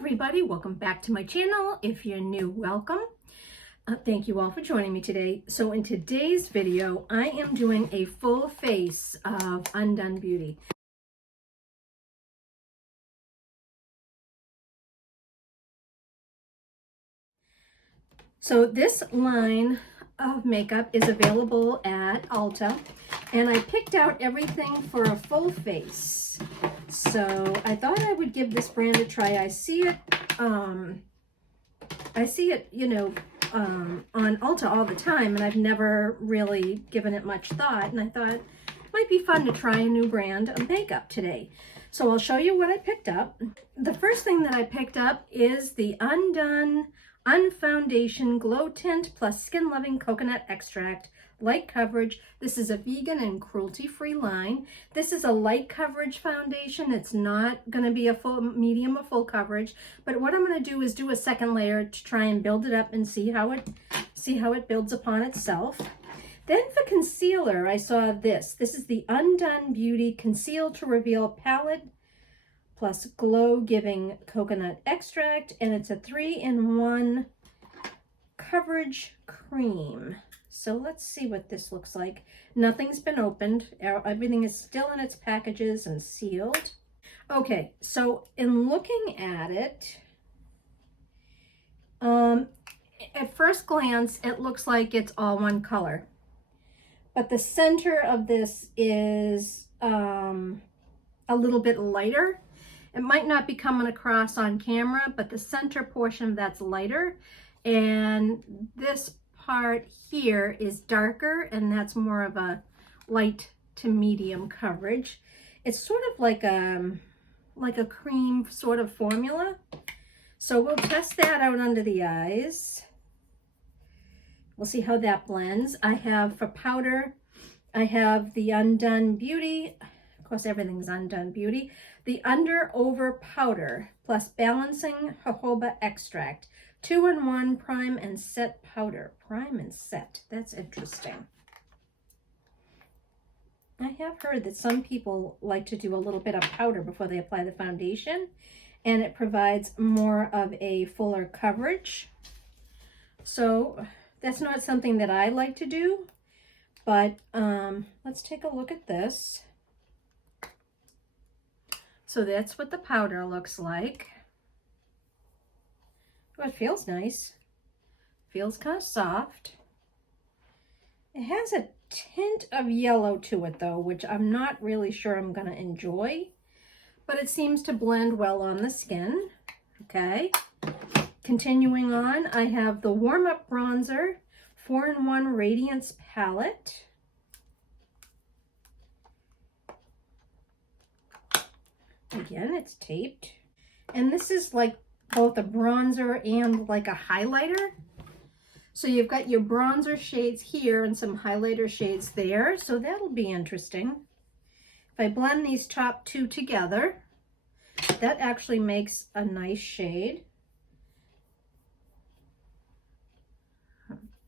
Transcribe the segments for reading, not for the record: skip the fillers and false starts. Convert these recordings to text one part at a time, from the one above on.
everybody, welcome back to my channel. If you're new, welcome. Thank you all for joining me today. So in today's video, I am doing a full face of Undone Beauty. So this line of makeup is available at Ulta, and I picked out everything for a full face. So I thought I would give this brand a try. I see it, on Ulta all the time, and I've never really given it much thought, and I thought it might be fun to try a new brand of makeup today. So I'll show you what I picked up. The first thing that I picked up is the Undone Unfoundation Glow Tint plus Skin Loving Coconut Extract Light Coverage. This is a vegan and cruelty-free line. This is a light coverage foundation. It's not going to be a full, medium or full coverage, but what I'm going to do is do a second layer to try and build it up and see how it builds upon itself. Then for concealer, I saw this. This is the Undone Beauty Conceal to Reveal Palette plus Glow Giving Coconut Extract, and it's a 3-in-1 coverage cream. So let's see what this looks like. Nothing's been opened. Everything is still in its packages and sealed. Okay, so in looking at it, at first glance, it looks like it's all one color. But the center of this is a little bit lighter. It might not be coming across on camera, but the center portion of that's lighter. And this part here is darker, and that's more of a light to medium coverage. It's sort of like a cream sort of formula. So we'll test that out under the eyes. We'll see how that blends. I have for powder, I have the Undone Beauty. Of course, everything's Undone Beauty. The Under Over Powder plus Balancing Jojoba Extract. 2-in-1 Prime and Set Powder. Prime and Set. That's interesting. I have heard that some people like to do a little bit of powder before they apply the foundation, and it provides more of a fuller coverage. So that's not something that I like to do, but let's take a look at this. So that's what the powder looks like. Oh, it feels nice. Feels kind of soft. It has a tint of yellow to it though, which I'm not really sure I'm going to enjoy, but it seems to blend well on the skin. Okay. Continuing on, I have the Warm Up Bronzer 4-in-1 Radiance Palette. Again, it's taped. And this is like both a bronzer and like a highlighter. So you've got your bronzer shades here and some highlighter shades there. So that'll be interesting. If I blend these top two together, that actually makes a nice shade.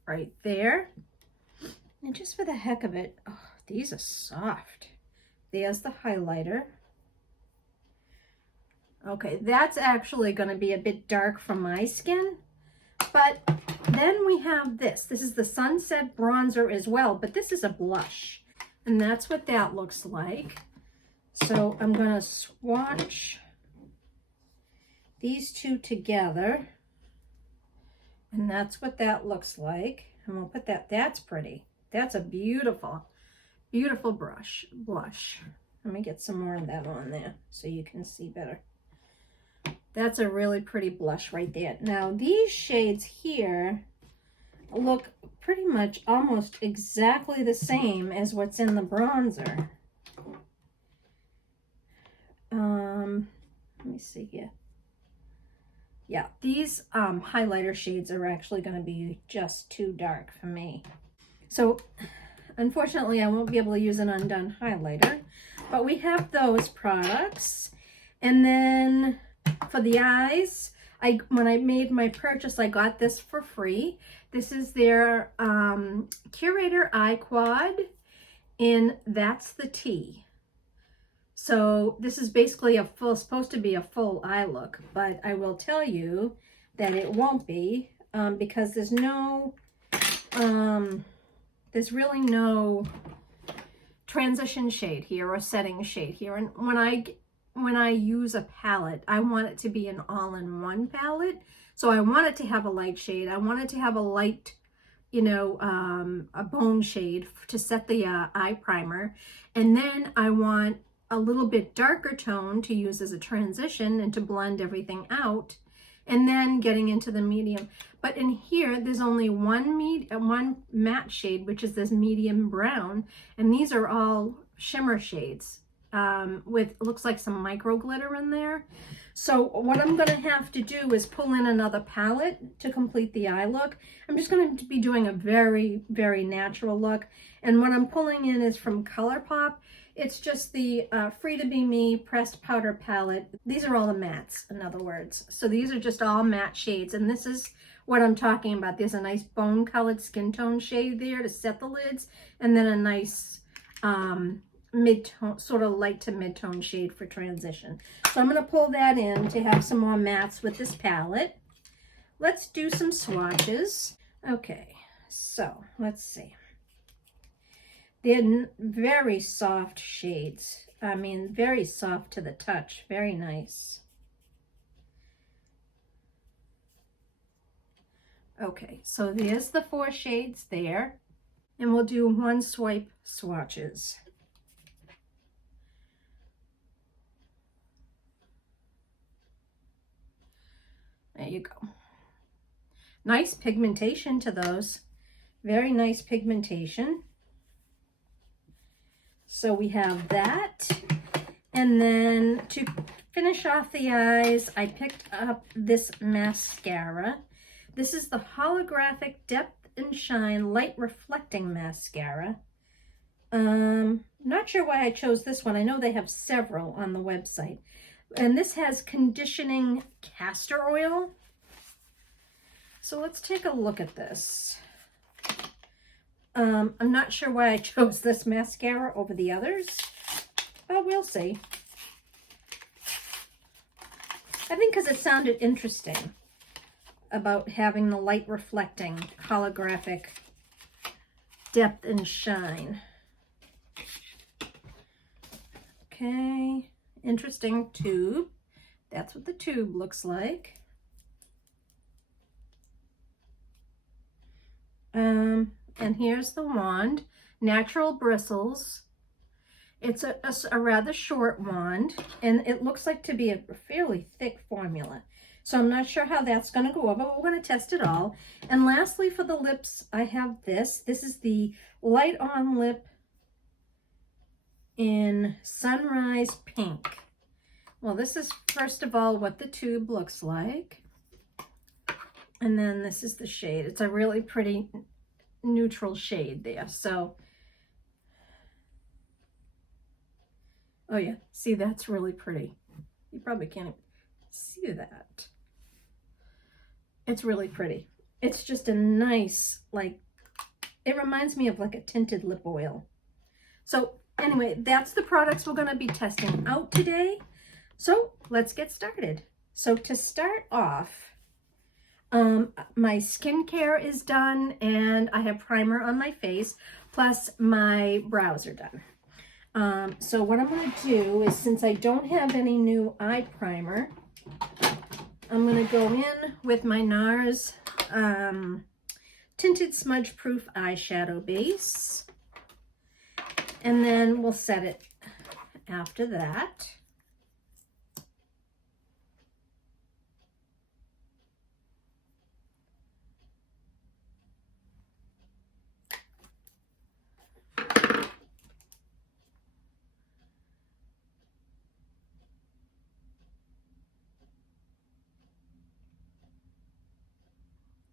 Right there. And just for the heck of it, oh, these are soft. There's the highlighter. Okay, that's actually going to be a bit dark for my skin. But then we have this. This is the Sunset Bronzer as well, but this is a blush. And that's what that looks like. So I'm going to swatch these two together. And that's what that looks like. And we'll put that, that's pretty. That's a beautiful, beautiful blush. Let me get some more of that on there so you can see better. That's a really pretty blush right there. Now these shades here look pretty much almost exactly the same as what's in the bronzer. Let me see here. Yeah, these highlighter shades are actually going to be just too dark for me. So unfortunately, I won't be able to use an Undone highlighter, but we have those products. And then for the eyes, when I made my purchase, I got this for free. This is their Curator Eye Quad in That's the Tea. So this is basically supposed to be a full eye look, but I will tell you that it won't be because there's really no transition shade here or setting shade here. And when I use a palette, I want it to be an all-in-one palette. So I want it to have a light shade. I want it to have a light, a bone shade to set the eye primer. And then I want a little bit darker tone to use as a transition and to blend everything out, and then getting into the medium. But in here, there's only one matte shade, which is this medium brown, and these are all shimmer shades with, looks like some micro glitter in there. So what I'm gonna have to do is pull in another palette to complete the eye look. I'm just gonna be doing a very, very natural look. And what I'm pulling in is from ColourPop. It's just the Free to Be Me pressed powder palette. These are all the mattes, in other words. So these are just all matte shades, and this is what I'm talking about. There's a nice bone colored skin tone shade there to set the lids, and then a nice mid-tone, sort of light to mid-tone shade for transition. So I'm going to pull that in to have some more mattes with this palette. Let's do some swatches. Okay, so let's see. They're very soft shades. I mean, very soft to the touch. Very nice. Okay, so there's the 4 shades there. And we'll do 1 swipe swatches. There you go. Nice pigmentation to those. Very nice pigmentation. So we have that. And then to finish off the eyes, I picked up this mascara. This is the Holographic Depth and Shine Light Reflecting Mascara. Not sure why I chose this one. I know they have several on the website. And this has conditioning castor oil. So let's take a look at this. I'm not sure why I chose this mascara over the others, but we'll see. I think because it sounded interesting about having the light reflecting holographic depth and shine. Okay, interesting tube. That's what the tube looks like. And here's the wand, natural bristles. It's a rather short wand, and it looks like to be a fairly thick formula. So I'm not sure how that's going to go over, but we're going to test it all. And lastly, for the lips, I have this. This is the Light On Lip in Sunrise Pink. Well, this is, first of all, what the tube looks like. And then this is the shade. It's a really pretty neutral shade there. So, oh yeah, see, that's really pretty. You probably can't even see that. It's really pretty. It's just a nice, like, it reminds me of like a tinted lip oil. So anyway, that's the products we're going to be testing out today. So let's get started. So to start off, my skincare is done, and I have primer on my face, plus my brows are done. So what I'm going to do is, since I don't have any new eye primer, I'm going to go in with my NARS Tinted Smudge Proof Eyeshadow Base, and then we'll set it after that.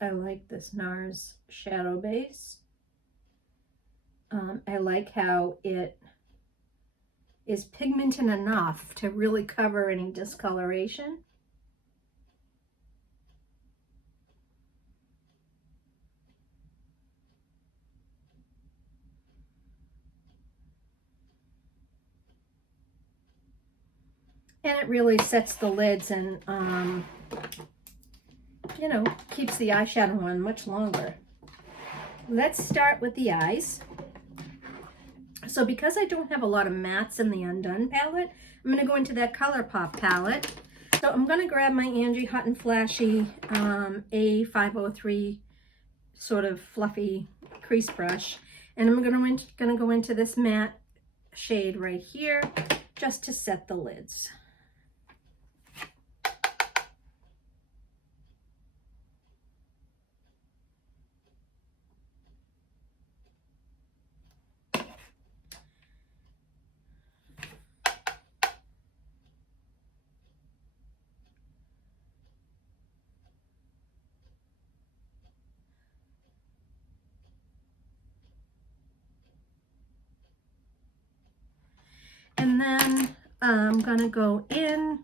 I like this NARS shadow base. I like how it is pigmented enough to really cover any discoloration. And it really sets the lids and, you know, keeps the eyeshadow on much longer. Let's start with the eyes. So because I don't have a lot of mattes in the Undone palette, I'm going to go into that ColourPop palette. So I'm going to grab my Angie Hot and Flashy A503 sort of fluffy crease brush. And I'm going to go into this matte shade right here just to set the lids. And then I'm going to go in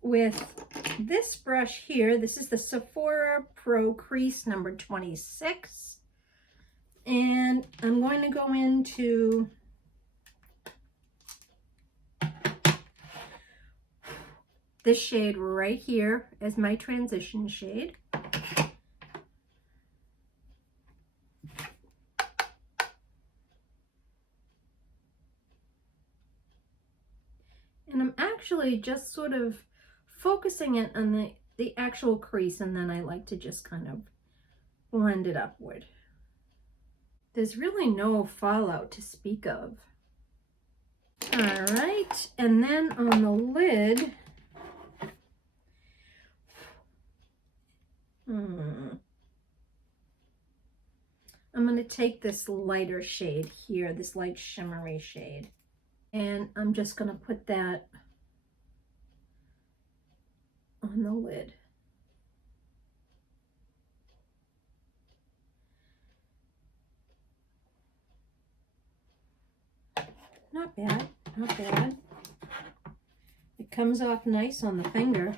with this brush here. This is the Sephora Pro Crease number 26. And I'm going to go into this shade right here as my transition shade. And I'm actually just sort of focusing it on the actual crease, and then I like to just kind of blend it upward. There's really no fallout to speak of. All right, and then on the lid, I'm going to take this lighter shade here, this light shimmery shade, and I'm just going to put that on the lid. Not bad, not bad. It comes off nice on the finger.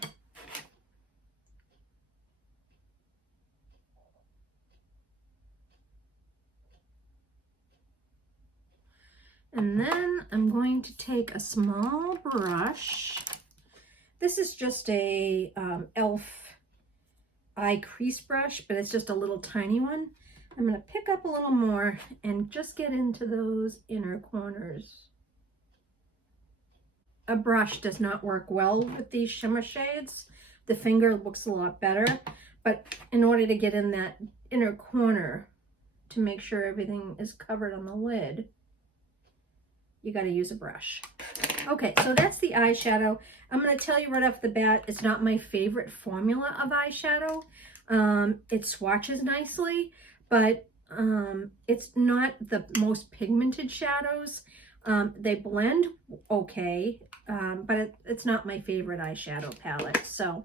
And then I'm going to take a small brush. This is just a e.l.f. eye crease brush, but it's just a little tiny one. I'm going to pick up a little more and just get into those inner corners. A brush does not work well with these shimmer shades. The finger looks a lot better, but in order to get in that inner corner to make sure everything is covered on the lid, you got to use a brush. Okay, so that's the eyeshadow. I'm going to tell you right off the bat, it's not my favorite formula of eyeshadow. It swatches nicely, but it's not the most pigmented shadows. They blend okay, but it's not my favorite eyeshadow palette. So,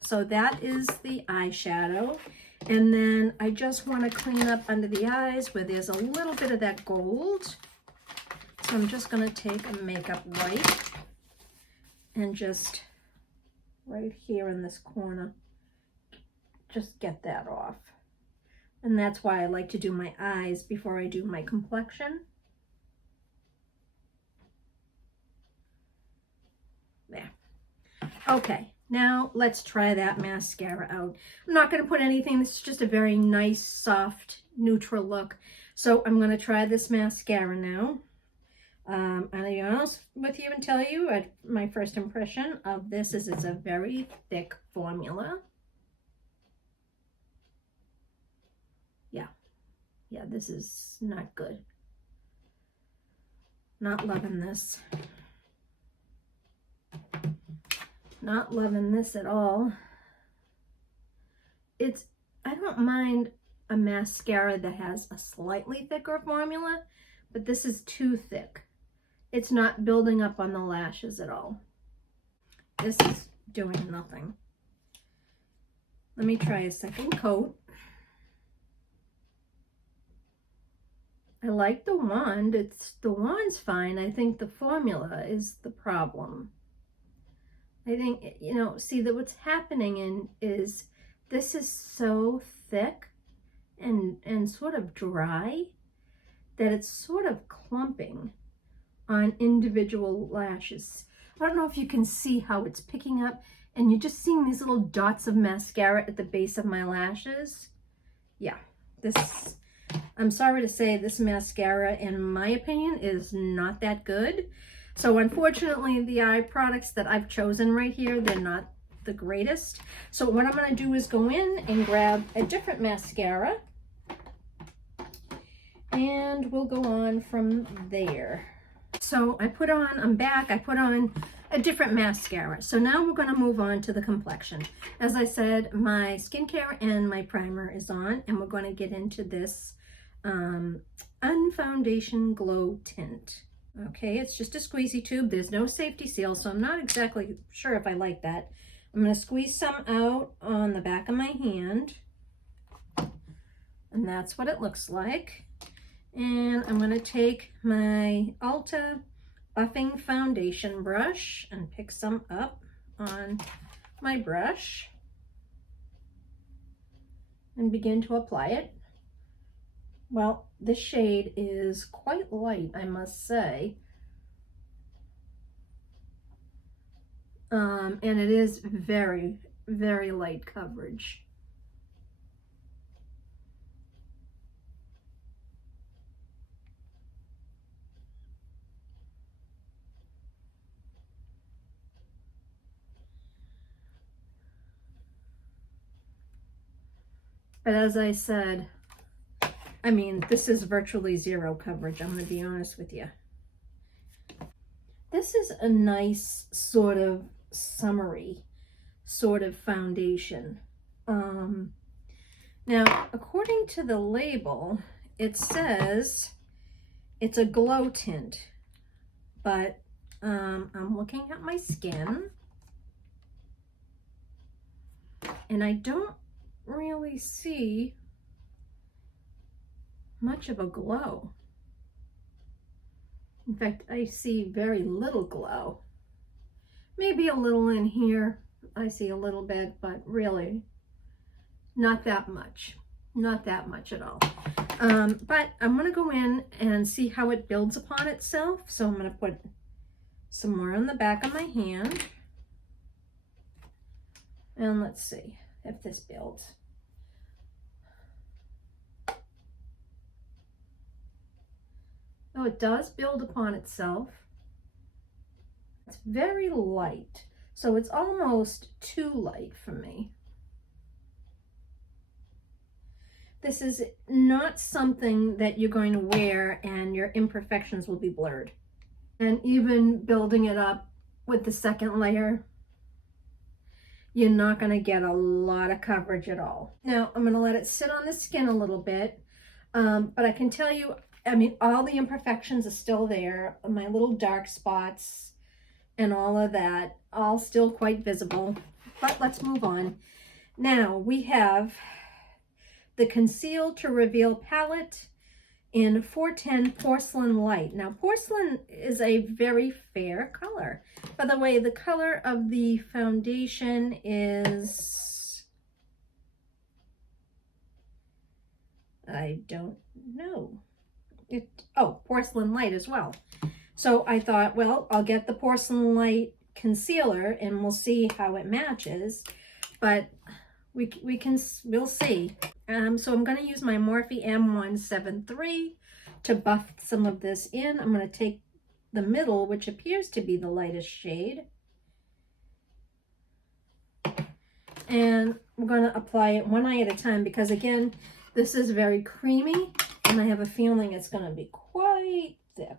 so that is the eyeshadow. And then I just want to clean up under the eyes where there's a little bit of that gold. So I'm just going to take a makeup wipe and just right here in this corner, just get that off. And that's why I like to do my eyes before I do my complexion. There. Okay, now let's try that mascara out. I'm not going to put anything. This is just a very nice, soft, neutral look. So I'm going to try this mascara now. I'll be honest with you and tell you my first impression of this is it's a very thick formula. Yeah, this is not good. Not loving this. Not loving this at all. I don't mind a mascara that has a slightly thicker formula, but this is too thick. It's not building up on the lashes at all. This is doing nothing. Let me try a second coat. I like the wand. The wand's fine. I think the formula is the problem. I think, you know, see that what's happening is this is so thick and sort of dry that it's sort of clumping on individual lashes. I don't know if you can see how it's picking up, and you're just seeing these little dots of mascara at the base of my lashes. Yeah, this, I'm sorry to say, this mascara, in my opinion, is not that good. So unfortunately, the eye products that I've chosen right here, they're not the greatest. So what I'm going to do is go in and grab a different mascara, and we'll go on from there. So I put on, I'm back, I put on a different mascara. So now we're going to move on to the complexion. As I said, my skincare and my primer is on, and we're going to get into this Unfoundation Glow Tint. Okay, it's just a squeezy tube. There's no safety seal, so I'm not exactly sure if I like that. I'm going to squeeze some out on the back of my hand, and that's what it looks like. And I'm going to take my Ulta Buffing Foundation brush and pick some up on my brush and begin to apply it. Well, this shade is quite light, I must say. And it is very, very light coverage. But as I said, I mean, this is virtually zero coverage, I'm going to be honest with you. This is a nice sort of summery sort of foundation. Now, according to the label, it says it's a glow tint, but I'm looking at my skin, and I don't really see much of a glow. In fact, I see very little glow. Maybe a little in here. I see a little bit, but really not that much. Not that much at all. But I'm going to go in and see how it builds upon itself. So I'm going to put some more on the back of my hand. And let's see if this builds. Oh, it does build upon itself. It's very light, so it's almost too light for me. This is not something that you're going to wear and your imperfections will be blurred. And even building it up with the second layer, you're not going to get a lot of coverage at all. Now, I'm going to let it sit on the skin a little bit, but I can tell you, I mean, all the imperfections are still there. My little dark spots and all of that, all still quite visible. But let's move on. Now, we have the Conceal to Reveal palette in 410 Porcelain Light. Now, porcelain is a very fair color. By the way, the color of the foundation is, I don't know. Porcelain Light as well. So I thought, well, I'll get the Porcelain Light concealer and we'll see how it matches. But we'll see. So I'm going to use my Morphe M173 to buff some of this in. I'm going to take the middle, which appears to be the lightest shade, and we're going to apply it one eye at a time because, again, this is very creamy and I have a feeling it's going to be quite thick.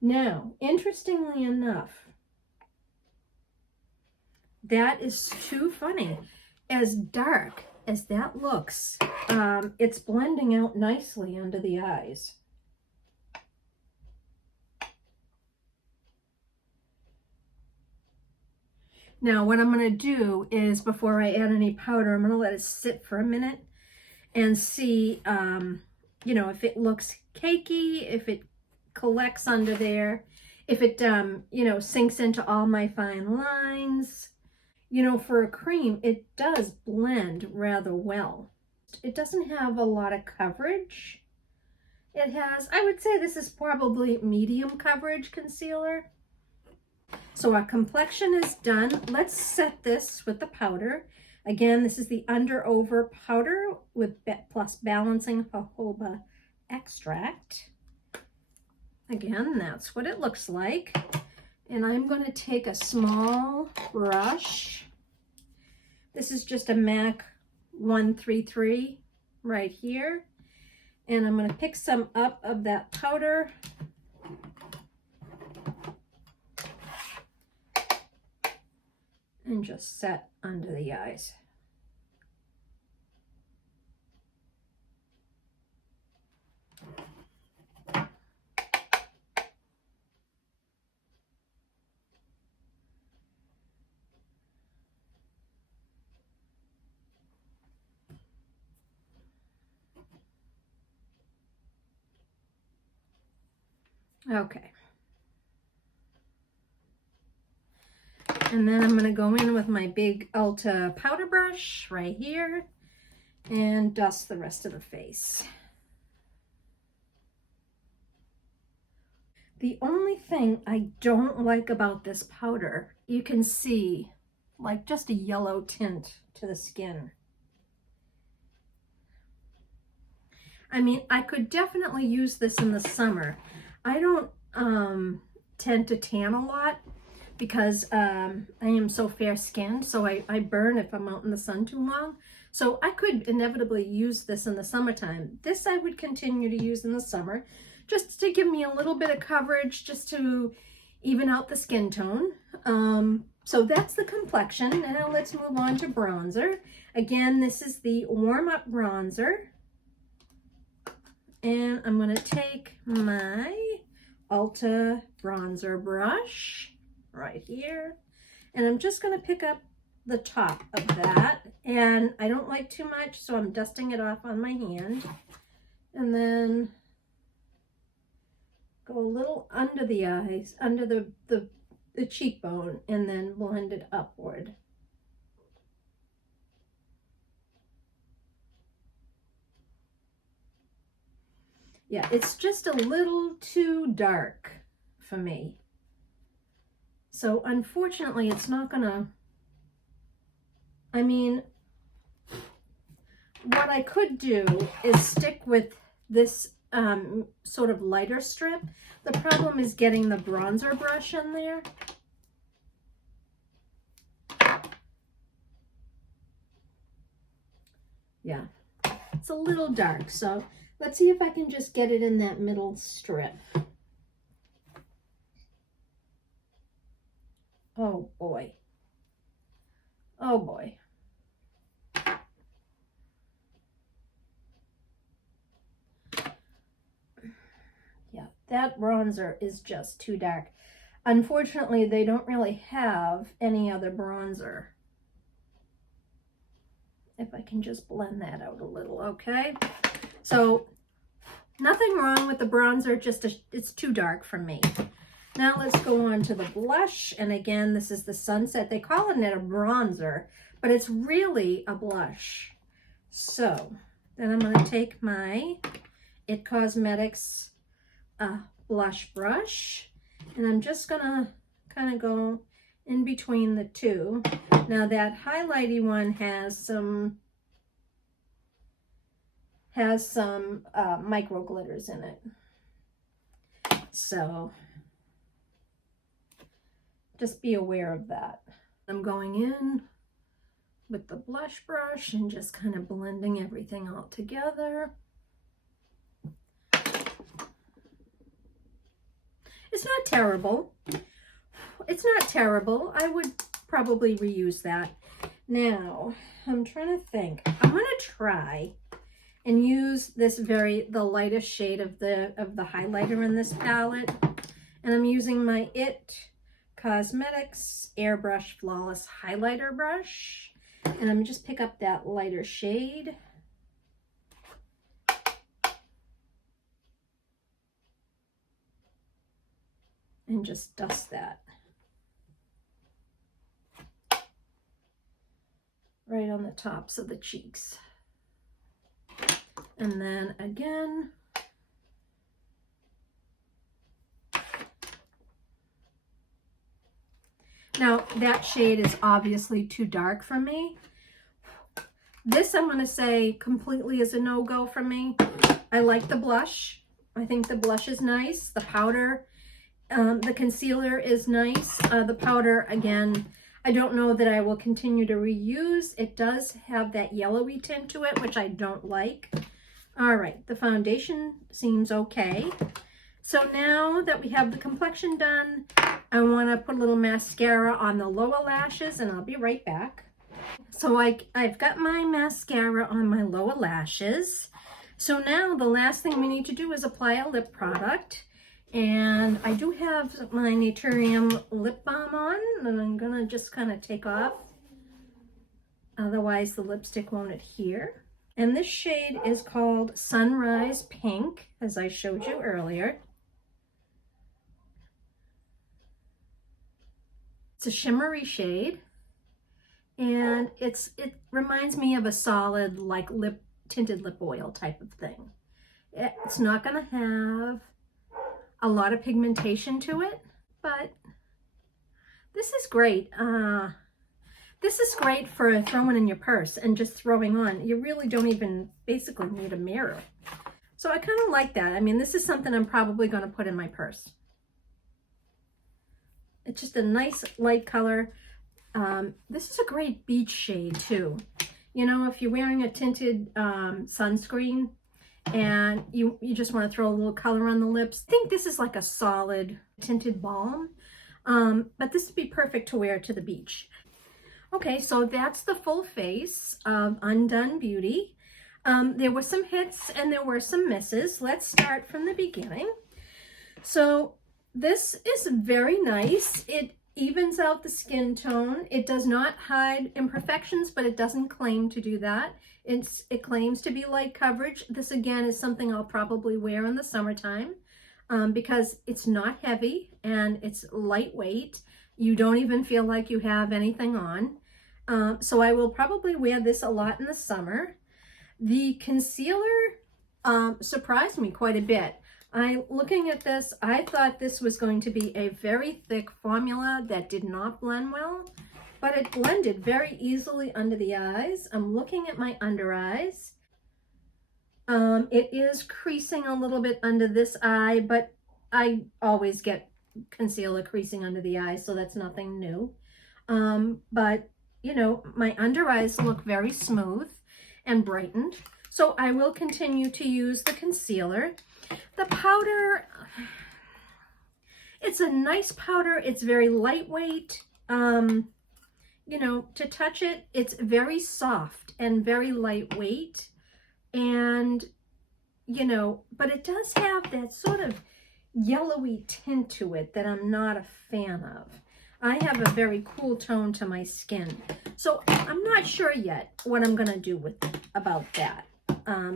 Now, interestingly enough, that is too funny. As dark as that looks, it's blending out nicely under the eyes. Now, what I'm going to do is, before I add any powder, I'm going to let it sit for a minute and see, you know, if it looks cakey, if it collects under there, if it, you know, sinks into all my fine lines. You know, for a cream, it does blend rather well. it doesn't have a lot of coverage. It has, I would say this is probably medium coverage concealer. So our complexion is done. Let's set this with the powder. Again, this is the Under Over powder with plus balancing jojoba extract. Again, that's what it looks like. And I'm going to take a small brush. This is just a MAC 133 right here. And I'm going to pick some up of that powder. And just set under the eyes. Okay. And then I'm going to go in with my big Ulta powder brush right here and dust the rest of the face. The only thing I don't like about this powder, you can see like just a yellow tint to the skin. I mean, I could definitely use this in the summer. I don't tend to tan a lot because I am so fair-skinned, so I burn if I'm out in the sun too long. So I could inevitably use this in the summertime. This I would continue to use in the summer, just to give me a little bit of coverage, just to even out the skin tone. So that's the complexion. Now let's move on to bronzer. Again, this is the Warm Up bronzer. And I'm going to take my Ulta bronzer brush right here. And I'm just going to pick up the top of that. And I don't like too much, so I'm dusting it off on my hand. And then go a little under the eyes, under the cheekbone, and then blend it upward. Yeah, it's just a little too dark for me. So unfortunately, it's not gonna, I mean, what I could do is stick with this sort of lighter strip. The problem is getting the bronzer brush in there. Yeah, it's a little dark, so let's see if I can just get it in that middle strip. Oh boy. Oh boy. Yeah, that bronzer is just too dark. Unfortunately, they don't really have any other bronzer. If I can just blend that out a little, okay? So nothing wrong with the bronzer, just it's too dark for me. Now let's go on to the blush. And again, this is the Sunset. They call it a bronzer, but it's really a blush. So then I'm going to take my It Cosmetics blush brush, and I'm just going to kind of go in between the two. Now that highlighty one has some micro glitters in it. So just be aware of that. I'm going in with the blush brush and just kind of blending everything all together. It's not terrible. It's not terrible. I would probably reuse that. Now, I'm trying to think. I'm going to try and use this the lightest shade of the highlighter in this palette. And I'm using my It Cosmetics Airbrush Flawless Highlighter Brush. And I'm just pick up that lighter shade. And just dust that right on the tops of the cheeks. And then again, now that shade is obviously too dark for me. This I'm going to say completely is a no-go for me. I like the blush. I think the blush is nice. The powder, the concealer is nice. The powder, again, I don't know that I will continue to reuse. It does have that yellowy tint to it, which I don't like. All right, the foundation seems okay. So now that we have the complexion done, I want to put a little mascara on the lower lashes, and I'll be right back. So I've got my mascara on my lower lashes. So now the last thing we need to do is apply a lip product. And I do have my Naturium lip balm on, and I'm going to just kind of take off. Otherwise the lipstick won't adhere. And this shade is called Sunrise Pink, as I showed you earlier. It's a shimmery shade. And it reminds me of a solid, like, tinted lip oil type of thing. It's not going to have a lot of pigmentation to it, but this is great. This is great for throwing in your purse and just throwing on. You really don't even basically need a mirror. So I kind of like that. I mean, this is something I'm probably going to put in my purse. It's just a nice light color. This is a great beach shade too. You know, if you're wearing a tinted sunscreen and you just want to throw a little color on the lips, I think this is like a solid tinted balm. But this would be perfect to wear to the beach. Okay, so that's the full face of Undone Beauty. There were some hits and there were some misses. Let's start from the beginning. So this is very nice. It evens out the skin tone. It does not hide imperfections, but it doesn't claim to do that. It claims to be light coverage. This again is something I'll probably wear in the summertime because it's not heavy and it's lightweight. You don't even feel like you have anything on. So I will probably wear this a lot in the summer. The concealer surprised me quite a bit. Looking at this, I thought this was going to be a very thick formula that did not blend well, but it blended very easily under the eyes. I'm looking at my under eyes. It is creasing a little bit under this eye, but I always get concealer creasing under the eye, so that's nothing new. But, you know, my under eyes look very smooth and brightened, so I will continue to use the concealer. The powder, it's a nice powder. It's very lightweight. You know, to touch it, it's very soft and very lightweight. And, you know, but it does have that sort of yellowy tint to it that I'm not a fan of. I have a very cool tone to my skin. So I'm not sure yet what I'm going to do about that.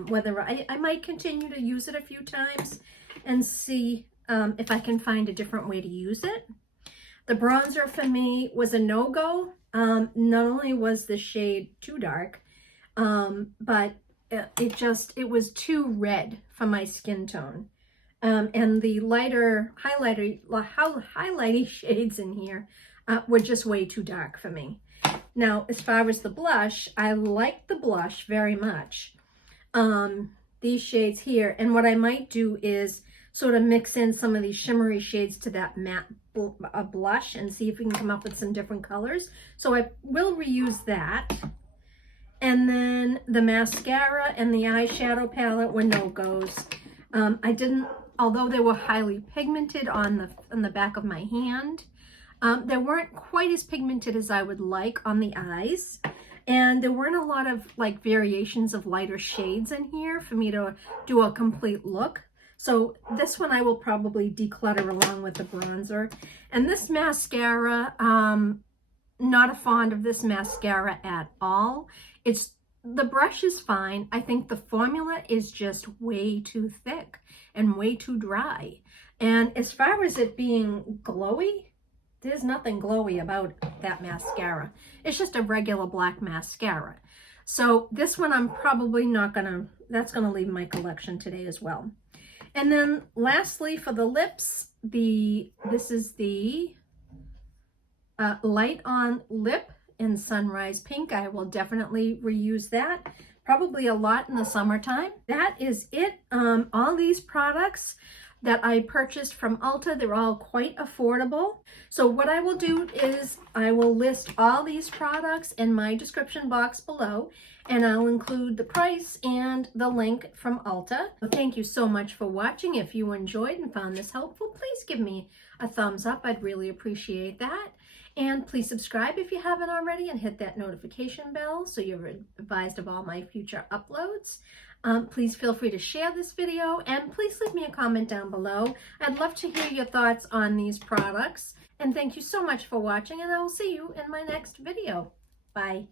Whether I might continue to use it a few times and see if I can find a different way to use it. The bronzer for me was a no-go. Not only was the shade too dark, but it was too red for my skin tone. And the lighter highlighty shades in here were just way too dark for me. Now, as far as the blush, I like the blush very much. These shades here, and what I might do is sort of mix in some of these shimmery shades to that matte blush and see if we can come up with some different colors. So I will reuse that. And then the mascara and the eyeshadow palette were no-goes. I didn't, although they were highly pigmented on the back of my hand, they weren't quite as pigmented as I would like on the eyes. And there weren't a lot of like variations of lighter shades in here for me to do a complete look. So this one I will probably declutter along with the bronzer. And this mascara, not a fond of this mascara at all. The brush is fine. I think the formula is just way too thick and way too dry. And as far as it being glowy, there's nothing glowy about that mascara. It's just a regular black mascara. So this one I'm probably not gonna, that's gonna leave my collection today as well. And then lastly for the lips, this is the Light on Lip in Sunrise Pink. I will definitely reuse that, probably a lot in the summertime. That is it. All these products that I purchased from Ulta, they're all quite affordable. So what I will do is I will list all these products in my description box below, and I'll include the price and the link from Ulta. So thank you so much for watching. If you enjoyed and found this helpful, please give me a thumbs up. I'd really appreciate that. And please subscribe if you haven't already, and hit that notification bell so you're advised of all my future uploads. Please feel free to share this video, and please leave me a comment down below. I'd love to hear your thoughts on these products. And thank you so much for watching, and I will see you in my next video. Bye.